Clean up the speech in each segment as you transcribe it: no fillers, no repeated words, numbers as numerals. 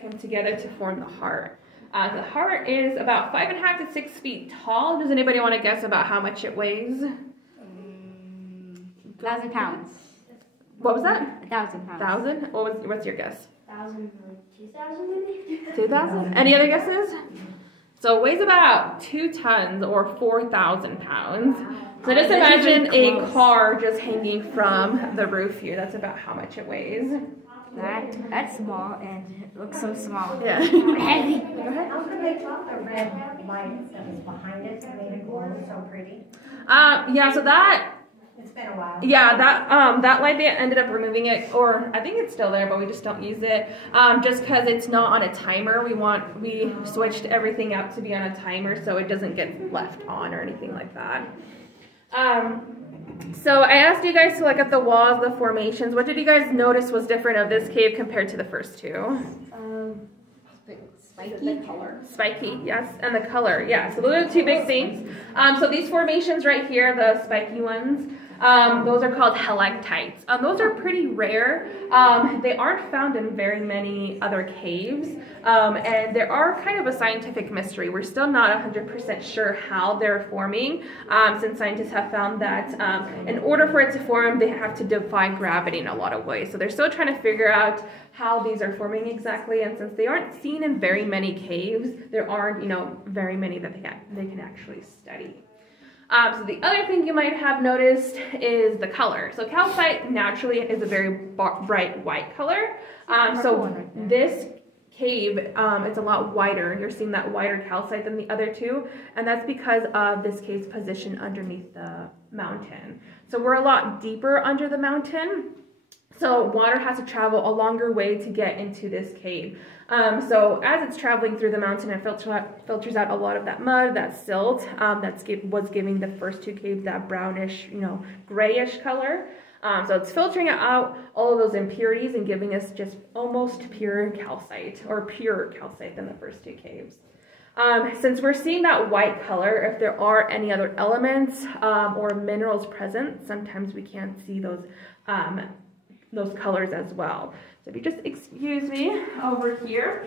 Came together to form the heart. The heart is about 5.5 to 6 feet tall. Does anybody want to guess about how much it weighs? 1,000 pounds. What was that? 1,000 pounds. 1,000? What's your guess? 1,000, 2,000 maybe? 2,000? Any other guesses? So it weighs about 2 tons or 4,000 pounds. So just imagine a car just hanging from the roof here. That's about how much it weighs. That's small and it looks so small. Yeah. Heavy. Go ahead. How could they drop the red light that was behind it that made it glow so pretty? Yeah, so that, It's been a while. yeah, that light, they ended up removing it, or I think it's still there, but we just don't use it, just because it's not on a timer. We switched everything out to be on a timer so it doesn't get left on or anything like that. So I asked you guys to look at the walls, the formations. What did you guys notice was different of this cave compared to the first two? Spiky. The color. Spiky, yes, and the color, yeah. So those are the two big things. So these formations right here, the spiky ones, those are called helictites. Those are pretty rare. They aren't found in very many other caves, and there are kind of a scientific mystery. We're still not 100% sure how they're forming, since scientists have found that in order for it to form, they have to defy gravity in a lot of ways. So they're still trying to figure out how these are forming exactly, and since they aren't seen in very many caves, there aren't, very many that they can actually study. So the other thing you might have noticed is the color. So calcite naturally is a very bright white color. So this cave, it's a lot whiter. You're seeing that whiter calcite than the other two, and that's because of this cave's position underneath the mountain. So we're a lot deeper under the mountain. So water has to travel a longer way to get into this cave. So as it's traveling through the mountain, it filters out a lot of that mud, that silt, was giving the first two caves that brownish, grayish color. So it's filtering out all of those impurities and giving us just almost pure calcite, or purer calcite than the first two caves. Since we're seeing that white color, if there are any other elements or minerals present, sometimes we can't see those colors as well. So if you just excuse me over here,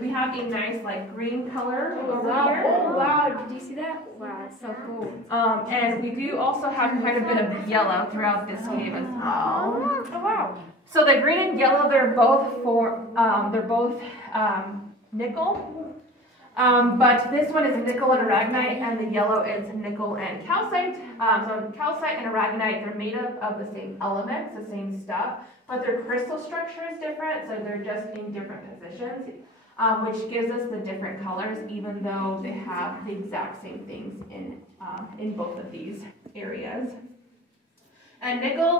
we have a nice green color over here. Oh wow, did you see that? Wow, that's so cool. And we do also have quite a bit of yellow throughout this cave as well. Oh wow. So the green and yellow, they're both nickel. But this one is nickel and aragonite, and the yellow is nickel and calcite. So calcite and aragonite, they're made up of the same elements, the same stuff, but their crystal structure is different, so they're just in different positions, which gives us the different colors, even though they have the exact same things in both of these areas. And nickel